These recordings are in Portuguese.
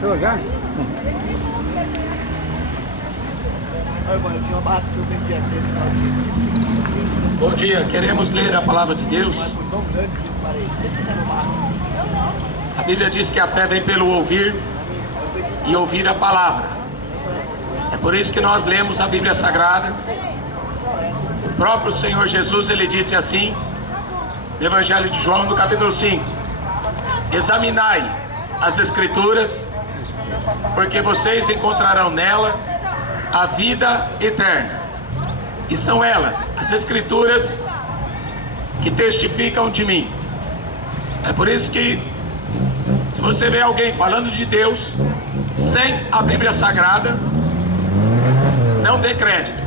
Senhor já? Bom dia, queremos ler a palavra de Deus. A Bíblia diz que a fé vem pelo ouvir e ouvir a palavra. É por isso que nós lemos a Bíblia Sagrada. O próprio Senhor Jesus, ele disse assim, no Evangelho de João, no capítulo 5: examinai as Escrituras, porque vocês encontrarão nela a vida eterna. E são elas, as Escrituras, que testificam de mim. É por isso que, se você vê alguém falando de Deus sem a Bíblia Sagrada, não dê crédito.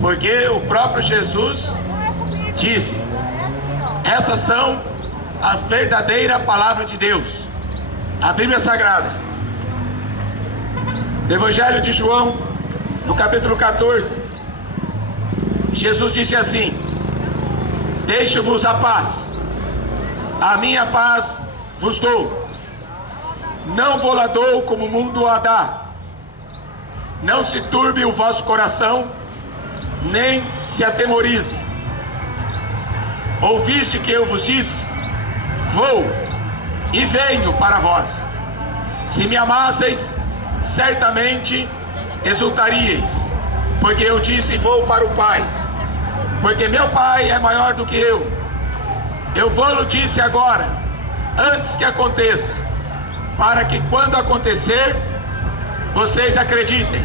Porque o próprio Jesus disse: essas são a verdadeira palavra de Deus, a Bíblia Sagrada. No Evangelho de João, no capítulo 14, Jesus disse assim: deixo-vos a paz, a minha paz vos dou, não vou lá dou como o mundo a dá. Não se turbe o vosso coração, nem se atemorize. Ouviste que eu vos disse: vou e venho para vós. Se me amasseis, certamente exultaríeis, porque eu disse: vou para o Pai, porque meu Pai é maior do que eu. Eu vou-lo disse agora, antes que aconteça, para que quando acontecer, vocês acreditem.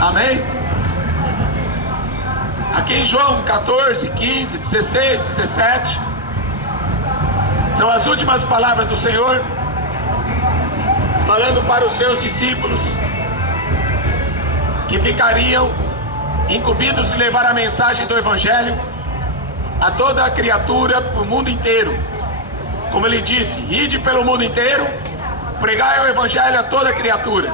Amém? Aqui em João 14, 15, 16, 17, são as últimas palavras do Senhor, falando para os seus discípulos, que ficariam incumbidos de levar a mensagem do Evangelho a toda a criatura, para o mundo inteiro. Como ele disse: ide pelo mundo inteiro, pregai o Evangelho a toda criatura.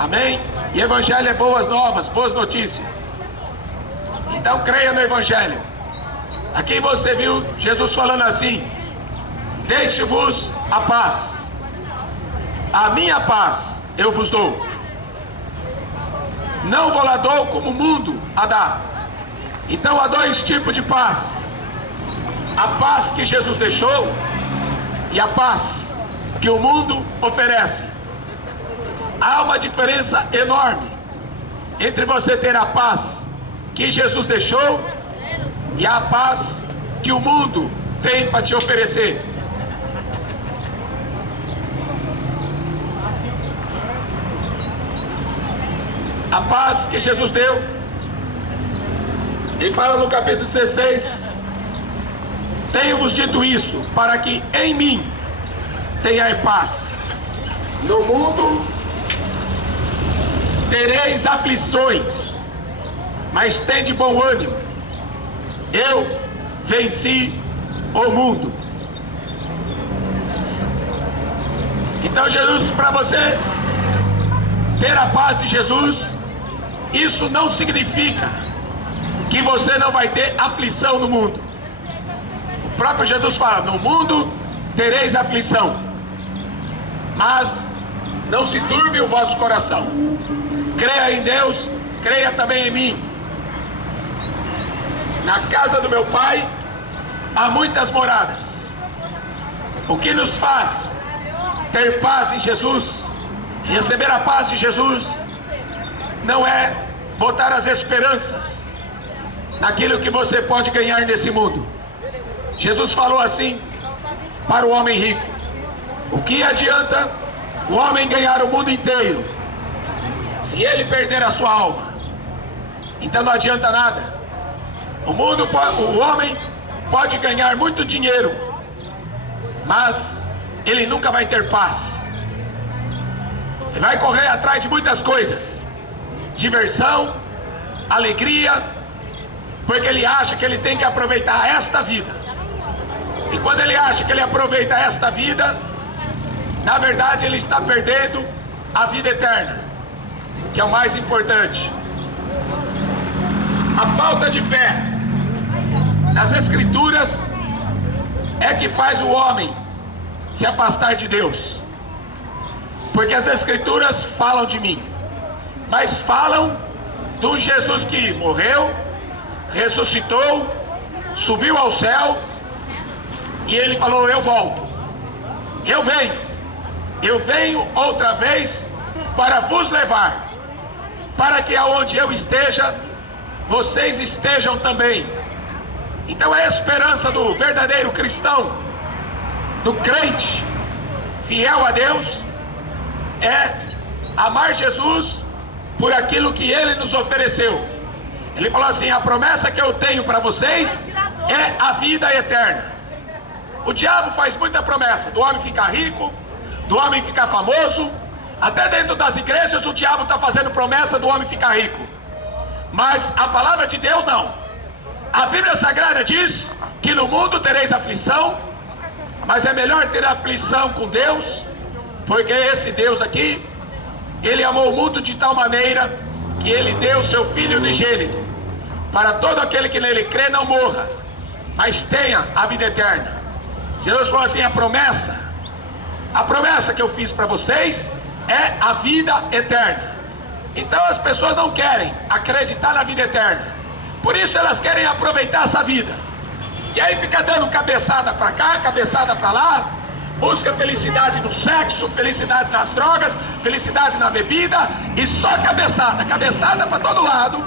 Amém? E Evangelho é boas novas, boas notícias. Então creia no Evangelho. Aqui você viu Jesus falando assim: deixe-vos a paz, a minha paz eu vos dou, não vou lá dou como o mundo a dá. Então há dois tipos de paz: a paz que Jesus deixou e a paz que o mundo oferece. Há uma diferença enorme entre você ter a paz que Jesus deixou e a paz que o mundo tem para te oferecer. A paz que Jesus deu, ele fala no capítulo 16: tenho-vos dito isso, para que em mim tenhais paz. No mundo tereis aflições, mas tende bom ânimo, eu venci o mundo. Então Jesus, para você ter a paz de Jesus, isso não significa que você não vai ter aflição no mundo. O próprio Jesus fala: no mundo tereis aflição, mas não se turbe o vosso coração. Creia em Deus, creia também em mim. Na casa do meu Pai há muitas moradas. O que nos faz ter paz em Jesus, receber a paz de Jesus, não é botar as esperanças naquilo que você pode ganhar nesse mundo. Jesus falou assim para o homem rico: o que adianta o homem ganhar o mundo inteiro se ele perder a sua alma? Então não adianta nada. O homem pode ganhar muito dinheiro, mas ele nunca vai ter paz. Ele vai correr atrás de muitas coisas, diversão, alegria, porque ele acha que ele tem que aproveitar esta vida. E quando ele acha que ele aproveita esta vida, na verdade ele está perdendo a vida eterna, que é o mais importante. A falta de fé nas Escrituras é que faz o homem se afastar de Deus, porque as Escrituras falam de mim, mas falam de um Jesus que morreu, ressuscitou, subiu ao céu, e ele falou: eu volto, eu venho outra vez para vos levar, para que aonde eu esteja, vocês estejam também. Então a esperança do verdadeiro cristão, do crente fiel a Deus, é amar Jesus por aquilo que Ele nos ofereceu. Ele falou assim: a promessa que eu tenho para vocês é a vida eterna. O diabo faz muita promessa, do homem ficar rico, do homem ficar famoso. Até dentro das igrejas o diabo está fazendo promessa do homem ficar rico. Mas a palavra de Deus não. A Bíblia Sagrada diz que no mundo tereis aflição, mas é melhor ter aflição com Deus, porque esse Deus aqui, Ele amou o mundo de tal maneira que Ele deu o seu Filho unigênito, para todo aquele que nele crê não morra, mas tenha a vida eterna. Jesus falou assim: a promessa que eu fiz para vocês é a vida eterna. Então as pessoas não querem acreditar na vida eterna, por isso elas querem aproveitar essa vida, e aí fica dando cabeçada para cá, cabeçada para lá, busca felicidade no sexo, felicidade nas drogas, felicidade na bebida, e só cabeçada para todo lado,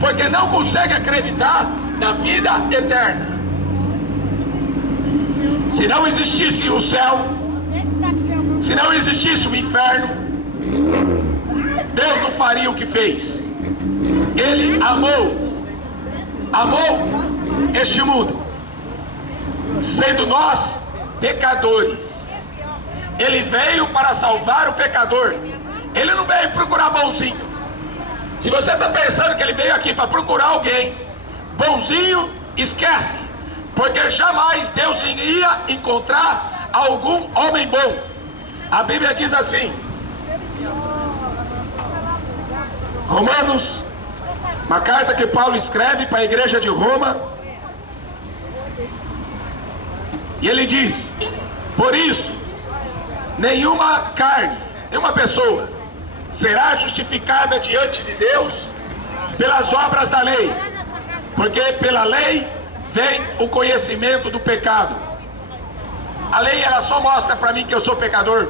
porque não consegue acreditar na vida eterna. Se não existisse o céu, se não existisse o inferno, Deus não faria o que fez. Ele amou este mundo, sendo nós pecadores. Ele veio para salvar o pecador. Ele não veio procurar bonzinho. Se você está pensando que ele veio aqui para procurar alguém bonzinho, esquece, porque jamais Deus ia encontrar algum homem bom. A Bíblia diz assim, Romanos, uma carta que Paulo escreve para a igreja de Roma, e ele diz: por isso, nenhuma carne, nenhuma pessoa será justificada diante de Deus pelas obras da lei, porque pela lei vem o conhecimento do pecado. A lei, ela só mostra para mim que eu sou pecador,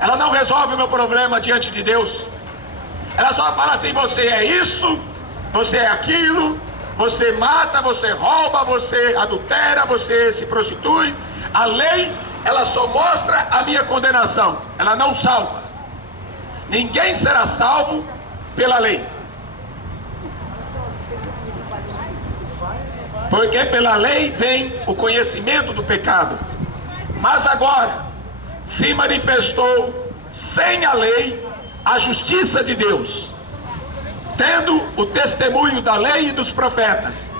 ela não resolve o meu problema diante de Deus. Ela só fala assim: você é isso, você é aquilo, você mata, você rouba, você adultera, você se prostitui. A lei, ela só mostra a minha condenação, ela não salva. Ninguém será salvo pela lei, porque pela lei vem o conhecimento do pecado. Mas agora se manifestou sem a lei a justiça de Deus, tendo o testemunho da lei e dos profetas,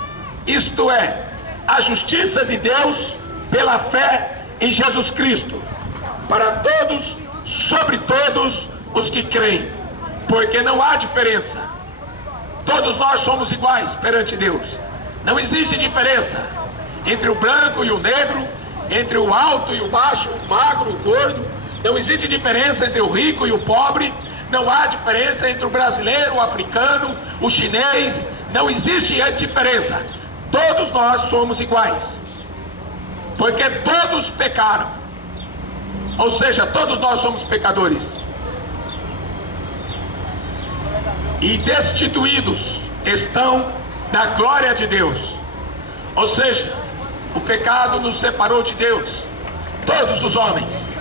isto é, a justiça de Deus pela fé em Jesus Cristo, para todos, sobre todos os que creem, porque não há diferença. Todos nós somos iguais perante Deus. Não existe diferença entre o branco e o negro, entre o alto e o baixo, o magro e o gordo. Não existe diferença entre o rico e o pobre. Não há diferença entre o brasileiro, o africano, o chinês. Não existe diferença. Todos nós somos iguais, porque todos pecaram. Ou seja, todos nós somos pecadores e destituídos estão da glória de Deus. Ou seja, o pecado nos separou de Deus. Todos os homens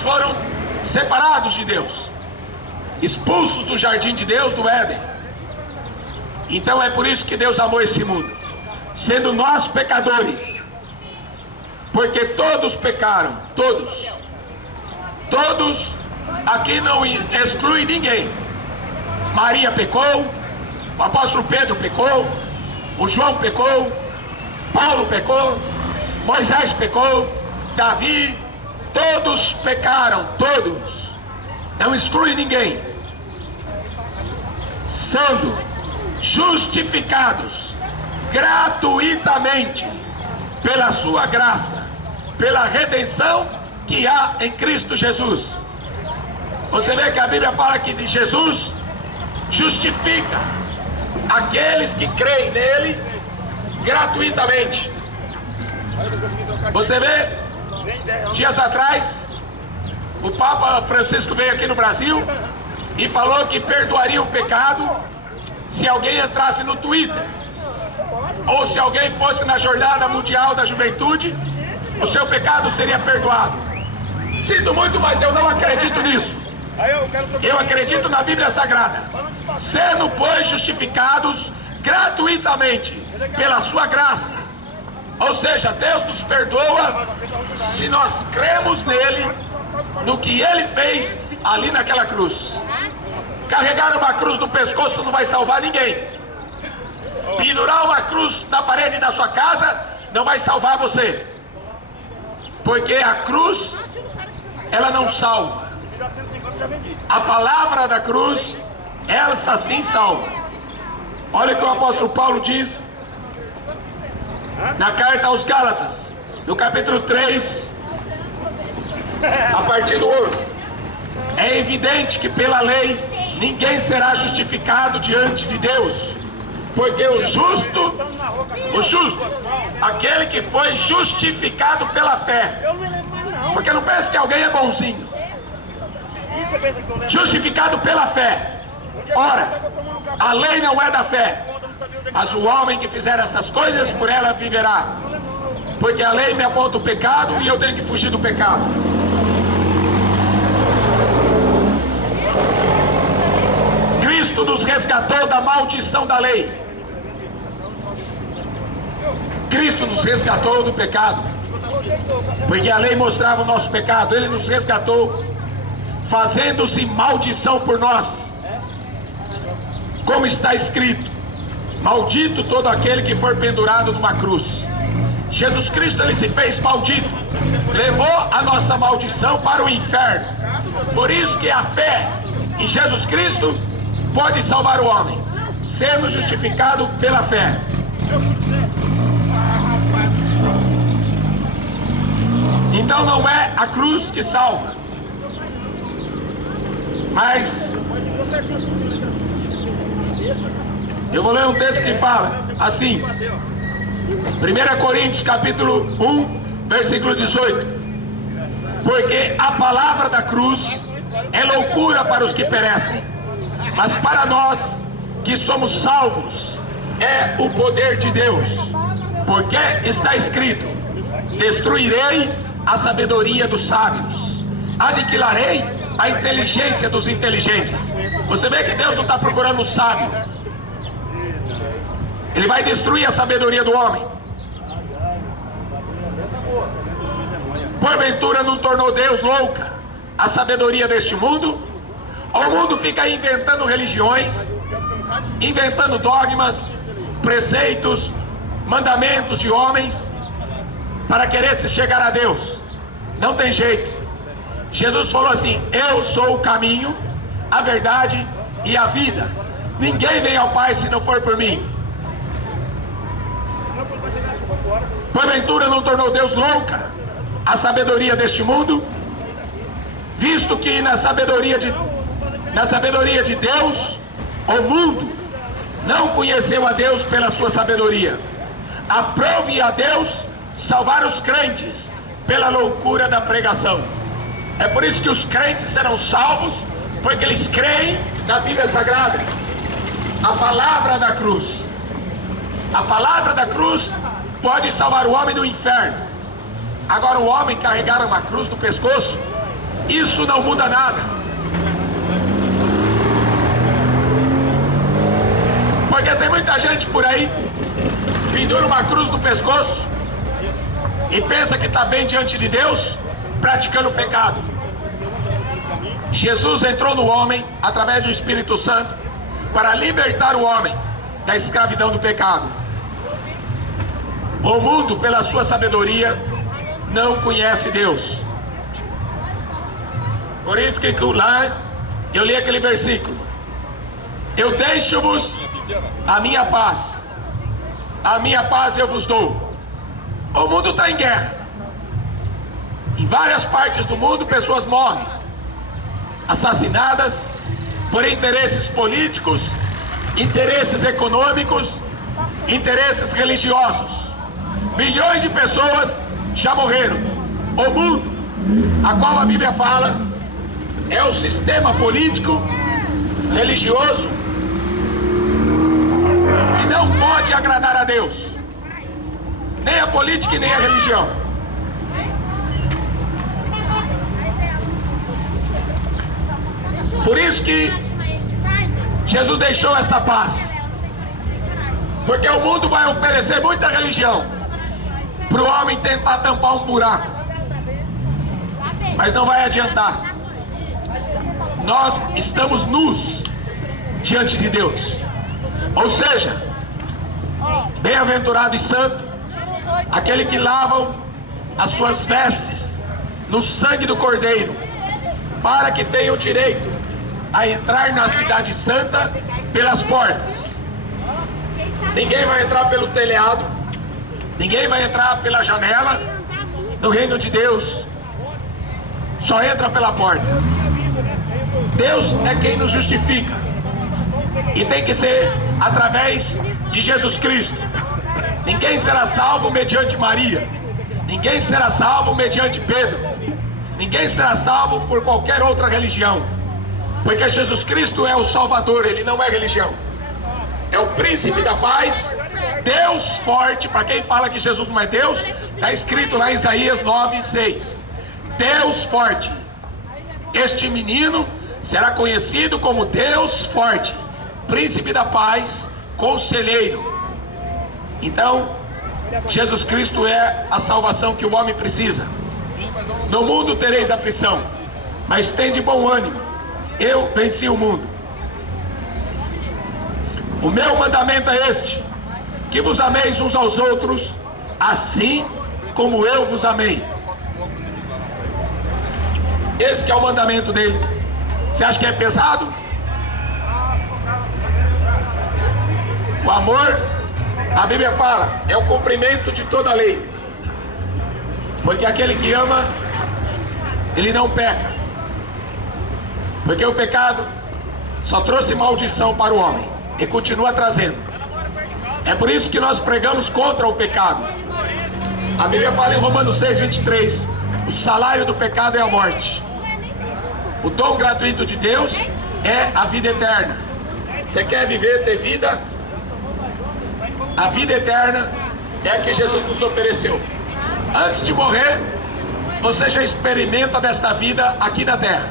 foram separados de Deus, expulsos do jardim de Deus, do Éden. Então é por isso que Deus amou esse mundo, sendo nós pecadores, porque todos pecaram, todos, aqui não exclui ninguém. Maria pecou, o apóstolo Pedro pecou, o João pecou, Paulo pecou, Moisés pecou, Davi, todos pecaram, todos, não exclui ninguém, sendo justificados gratuitamente pela sua graça, pela redenção que há em Cristo Jesus. Você vê que a Bíblia fala que de Jesus justifica aqueles que creem nele gratuitamente. Você vê, dias atrás, o Papa Francisco veio aqui no Brasil e falou que perdoaria o pecado se alguém entrasse no Twitter, ou se alguém fosse na Jornada Mundial da Juventude, o seu pecado seria perdoado. Sinto muito, mas eu não acredito nisso. Eu acredito na Bíblia Sagrada. Sendo, pois, justificados gratuitamente pela sua graça. Ou seja, Deus nos perdoa se nós cremos nele, no que ele fez ali naquela cruz. Carregar uma cruz no pescoço não vai salvar ninguém. Pendurar uma cruz na parede da sua casa não vai salvar você. Porque a cruz, ela não salva. A palavra da cruz, essa sim salva. Olha o que o apóstolo Paulo diz na carta aos Gálatas, no capítulo 3, a partir do 11. É evidente que pela lei ninguém será justificado diante de Deus, porque o justo, aquele que foi justificado pela fé. Porque não pense que alguém é bonzinho. Justificado pela fé. Ora, a lei não é da fé, mas o homem que fizer estas coisas, por ela viverá. Porque a lei me aponta o pecado e eu tenho que fugir do pecado. Cristo nos resgatou da maldição da lei. Cristo nos resgatou do pecado, porque a lei mostrava o nosso pecado. Ele nos resgatou, fazendo-se maldição por nós. Como está escrito: maldito todo aquele que for pendurado numa cruz. Jesus Cristo, ele se fez maldito, levou a nossa maldição para o inferno. Por isso que a fé em Jesus Cristo pode salvar o homem, sendo justificado pela fé. Então não é a cruz que salva, mas eu vou ler um texto que fala assim, 1 Coríntios capítulo 1, versículo 18: porque a palavra da cruz é loucura para os que perecem, mas para nós que somos salvos é o poder de Deus. Porque está escrito: destruirei a sabedoria dos sábios, aniquilarei a inteligência dos inteligentes. Você vê que Deus não está procurando o sábio. Ele vai destruir a sabedoria do homem. Porventura não tornou Deus louca a sabedoria deste mundo? O mundo fica inventando religiões, inventando dogmas, preceitos, mandamentos de homens, para querer se chegar a Deus. Não tem jeito. Jesus falou assim: eu sou o caminho, a verdade e a vida. Ninguém vem ao Pai se não for por mim. Porventura não tornou Deus louca a sabedoria deste mundo? Visto que na sabedoria de Deus, o mundo não conheceu a Deus pela sua sabedoria. Aprove a Deus salvar os crentes pela loucura da pregação. É por isso que os crentes serão salvos, porque eles creem na Bíblia Sagrada. A palavra da cruz. A palavra da cruz pode salvar o homem do inferno. Agora, o homem carregar uma cruz no pescoço, isso não muda nada. Porque tem muita gente por aí, pendura uma cruz no pescoço e pensa que está bem diante de Deus, praticando o pecado. Jesus entrou no homem através do Espírito Santo para libertar o homem da escravidão do pecado. O mundo, pela sua sabedoria, não conhece Deus. Por isso que lá eu li aquele versículo: eu deixo-vos a minha paz eu vos dou. O mundo está em guerra, em várias partes do mundo, pessoas morrem, assassinadas por interesses políticos, interesses econômicos, interesses religiosos. Milhões de pessoas já morreram. O mundo, a qual a Bíblia fala, é o sistema político, religioso, que não pode agradar a Deus, nem a política e nem a religião. Por isso que Jesus deixou esta paz, porque o mundo vai oferecer muita religião para o homem tentar tampar um buraco, mas não vai adiantar. Nós estamos nus diante de Deus, ou seja, bem-aventurado e santo aquele que lavam as suas vestes no sangue do Cordeiro, para que tenham direito a entrar na cidade santa pelas portas. Ninguém vai entrar pelo telhado, ninguém vai entrar pela janela. No reino de Deus só entra pela porta. Deus é quem nos justifica, e tem que ser através de Jesus Cristo. Ninguém será salvo mediante Maria, ninguém será salvo mediante Pedro, ninguém será salvo por qualquer outra religião, porque Jesus Cristo é o Salvador, Ele não é religião. É o príncipe da paz, Deus forte. Para quem fala que Jesus não é Deus, está escrito lá em Isaías 9:6. Deus forte. Este menino será conhecido como Deus forte, príncipe da paz, conselheiro. Então, Jesus Cristo é a salvação que o homem precisa. No mundo tereis aflição, mas tende bom ânimo, eu venci o mundo. O meu mandamento é este: que vos ameis uns aos outros, assim como eu vos amei. Esse que é o mandamento dele. Você acha que é pesado? O amor, a Bíblia fala, é o cumprimento de toda a lei. Porque aquele que ama, ele não peca. Porque o pecado só trouxe maldição para o homem e continua trazendo. É por isso que nós pregamos contra o pecado. A Bíblia fala em Romanos 6:23, o salário do pecado é a morte. O dom gratuito de Deus é a vida eterna. Você quer viver, ter vida? A vida eterna é a que Jesus nos ofereceu. Antes de morrer, você já experimenta desta vida aqui na terra.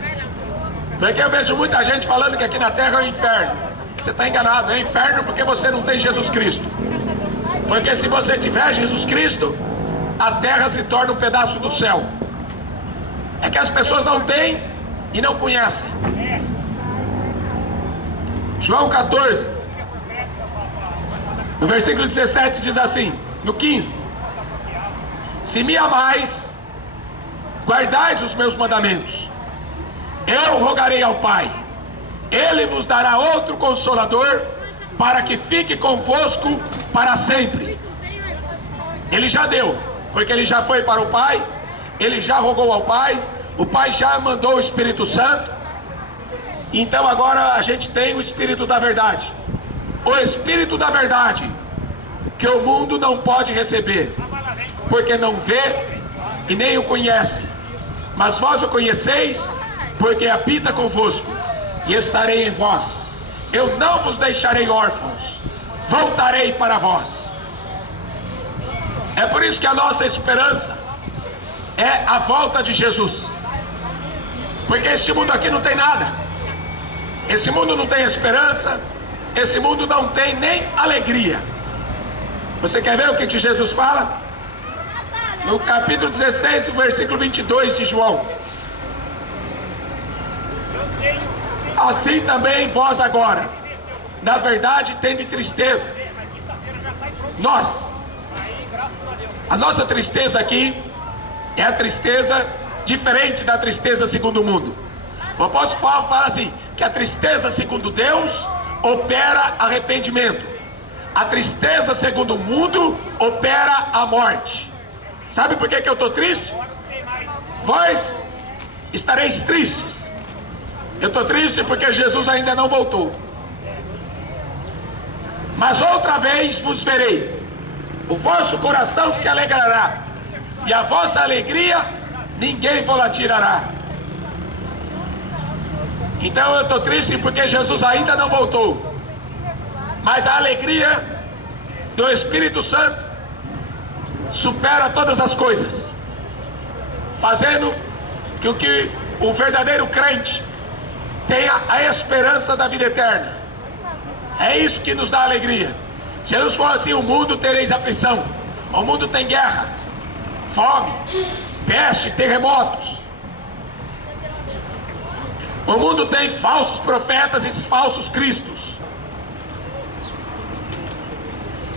Porque eu vejo muita gente falando que aqui na terra é o inferno. Você está enganado, é inferno porque você não tem Jesus Cristo. Porque se você tiver Jesus Cristo, a terra se torna um pedaço do céu. É que as pessoas não têm e não conhecem. João 14, no versículo 17 diz assim, no 15: se me amais, guardais os meus mandamentos. Eu rogarei ao Pai, Ele vos dará outro Consolador, para que fique convosco para sempre. Ele já deu, porque Ele já foi para o Pai, Ele já rogou ao Pai, o Pai já mandou o Espírito Santo. Então agora a gente tem o Espírito da verdade. O Espírito da verdade, que o mundo não pode receber, porque não vê e nem o conhece. Mas vós o conheceis, porque habita convosco e estarei em vós. Eu não vos deixarei órfãos, voltarei para vós. É por isso que a nossa esperança é a volta de Jesus. Porque esse mundo aqui não tem nada. Esse mundo não tem esperança. Esse mundo não tem nem alegria. Você quer ver o que Jesus fala? No capítulo 16, o versículo 22 de João. Assim também vós agora, na verdade, tende tristeza. A nossa tristeza aqui é a tristeza diferente da tristeza segundo o mundo. O apóstolo Paulo fala assim, que a tristeza segundo Deus opera arrependimento. A tristeza segundo o mundo opera a morte. Sabe por que eu estou triste? Vós estareis tristes. Eu estou triste porque Jesus ainda não voltou. Mas outra vez vos verei. O vosso coração se alegrará, e a vossa alegria ninguém vos tirará. Então eu estou triste porque Jesus ainda não voltou. Mas a alegria do Espírito Santo supera todas as coisas, fazendo que o verdadeiro crente tenha a esperança da vida eterna. É isso que nos dá alegria. Jesus falou assim: o mundo tereis aflição. O mundo tem guerra, fome, peste, terremotos. O mundo tem falsos profetas e falsos cristos.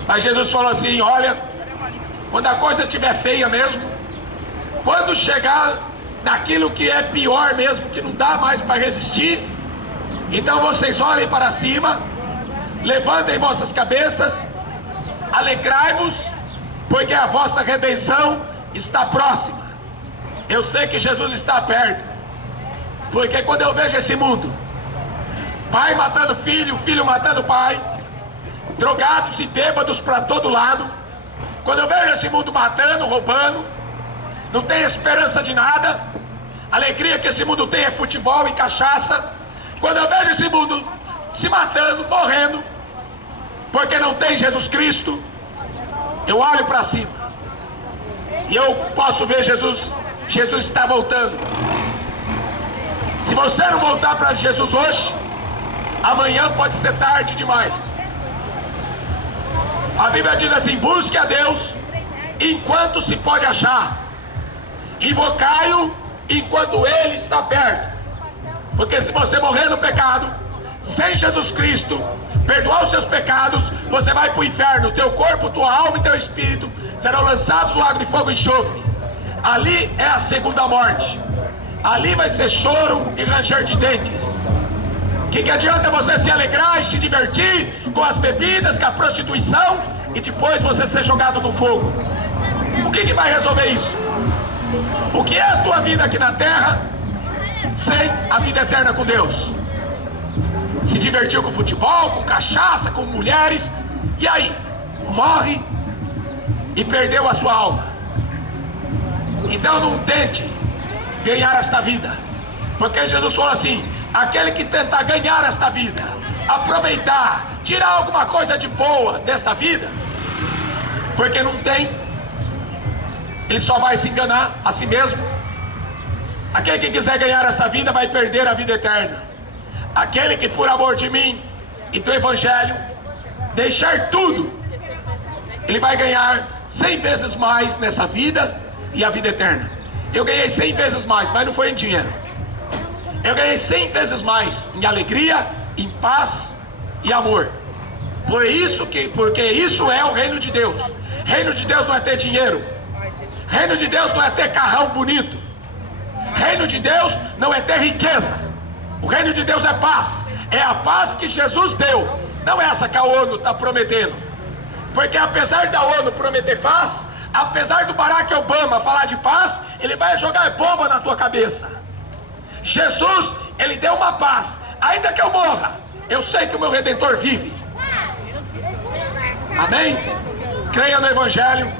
Mas Jesus falou assim: olha, quando a coisa estiver feia mesmo, quando chegar naquilo que é pior mesmo, que não dá mais para resistir, então vocês olhem para cima, levantem vossas cabeças, alegrai-vos, porque a vossa redenção está próxima. Eu sei que Jesus está perto, porque quando eu vejo esse mundo, pai matando filho, filho matando pai, drogados e bêbados para todo lado, quando eu vejo esse mundo matando, roubando, não tem esperança de nada, a alegria que esse mundo tem é futebol e cachaça. Quando eu vejo esse mundo se matando, morrendo, porque não tem Jesus Cristo, eu olho para cima e eu posso ver Jesus. Jesus está voltando. Se você não voltar para Jesus hoje, amanhã pode ser tarde demais. A Bíblia diz assim: busque a Deus enquanto se pode achar, invocai-o enquanto Ele está perto. Porque se você morrer no pecado, sem Jesus Cristo perdoar os seus pecados, você vai para o inferno. Teu corpo, tua alma e teu espírito serão lançados no lago de fogo e enxofre. Ali é a segunda morte. Ali vai ser choro e ranger de dentes. Que adianta você se alegrar e se divertir com as bebidas, com a prostituição, e depois você ser jogado no fogo? O que vai resolver isso? O que é a tua vida aqui na terra sem a vida eterna com Deus? Se divertiu com futebol, com cachaça, com mulheres, e aí? Morre e perdeu a sua alma. Então não tente ganhar esta vida, porque Jesus falou assim: aquele que tentar ganhar esta vida, aproveitar, tirar alguma coisa de boa desta vida, porque não tem, ele só vai se enganar a si mesmo. Aquele que quiser ganhar esta vida vai perder a vida eterna. Aquele que por amor de mim e do Evangelho deixar tudo, ele vai ganhar 100 vezes mais nessa vida e a vida eterna. Eu ganhei 100 vezes mais, mas não foi em dinheiro. Eu ganhei 100 vezes mais em alegria, em paz e amor. Porque isso é o reino de Deus. Reino de Deus não é ter dinheiro. Reino de Deus não é ter carrão bonito. Reino de Deus não é ter riqueza. O reino de Deus é paz. É a paz que Jesus deu, não é essa que a ONU está prometendo. Porque apesar da ONU prometer paz, apesar do Barack Obama falar de paz, ele vai jogar bomba na tua cabeça. Jesus, ele deu uma paz. Ainda que eu morra, eu sei que o meu Redentor vive. Amém? Creia no Evangelho.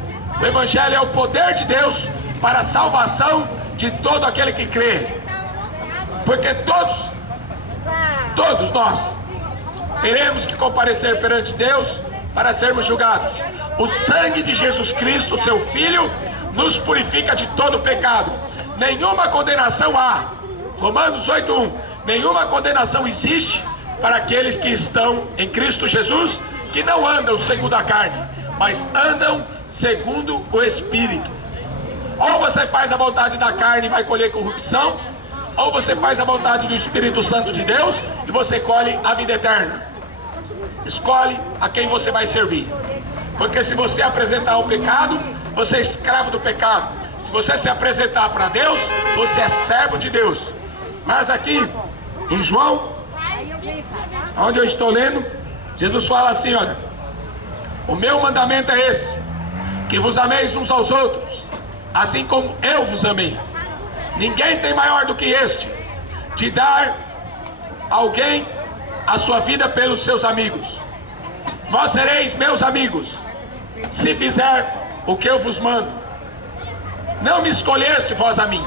O Evangelho é o poder de Deus para a salvação de todo aquele que crê. Porque todos nós teremos que comparecer perante Deus para sermos julgados. O sangue de Jesus Cristo, seu Filho, nos purifica de todo pecado. Nenhuma condenação há. Romanos 8:1. Nenhuma condenação existe para aqueles que estão em Cristo Jesus, que não andam segundo a carne, mas andam segundo o Espírito. Ou você faz a vontade da carne e vai colher corrupção, ou você faz a vontade do Espírito Santo de Deus e você colhe a vida eterna. Escolhe a quem você vai servir. Porque se você apresentar o pecado, você é escravo do pecado. Se você se apresentar para Deus, você é servo de Deus. Mas aqui, em João, onde eu estou lendo, Jesus fala assim, olha: o meu mandamento é esse, que vos ameis uns aos outros, assim como eu vos amei. Ninguém tem maior do que este, de dar alguém a sua vida pelos seus amigos. Vós sereis meus amigos, se fizer o que eu vos mando. Não me escolheste vós a mim,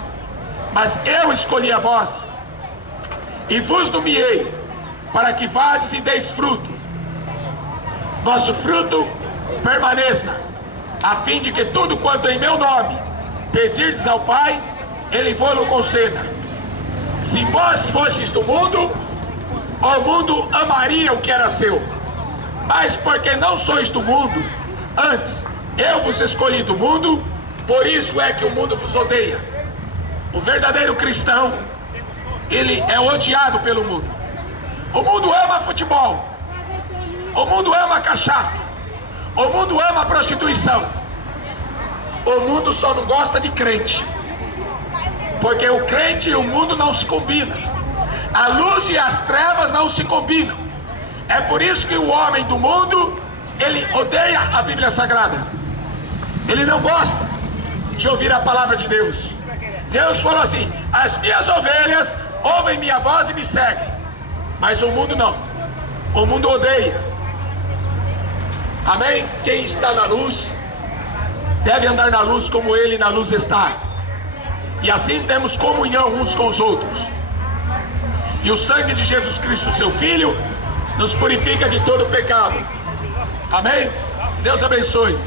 mas eu escolhi a vós, e vos nomeei, para que vades e deis fruto. Vosso fruto permaneça, a fim de que tudo quanto em meu nome pedirdes ao Pai, Ele vos-lo conceda. Se vós fostes do mundo, o mundo amaria o que era seu. Mas porque não sois do mundo, antes eu vos escolhi do mundo, por isso é que o mundo vos odeia. O verdadeiro cristão, ele é odiado pelo mundo. O mundo ama futebol, o mundo ama cachaça, o mundo ama prostituição. O mundo só não gosta de crente, porque o crente e o mundo não se combinam. A luz e as trevas não se combinam. É por isso que o homem do mundo, ele odeia a Bíblia Sagrada. Ele não gosta de ouvir a palavra de Deus. Deus falou assim: as minhas ovelhas ouvem minha voz e me seguem. Mas o mundo não. O mundo odeia. Amém? Quem está na luz deve andar na luz como ele na luz está. E assim temos comunhão uns com os outros. E o sangue de Jesus Cristo, seu Filho, nos purifica de todo pecado. Amém? Deus abençoe.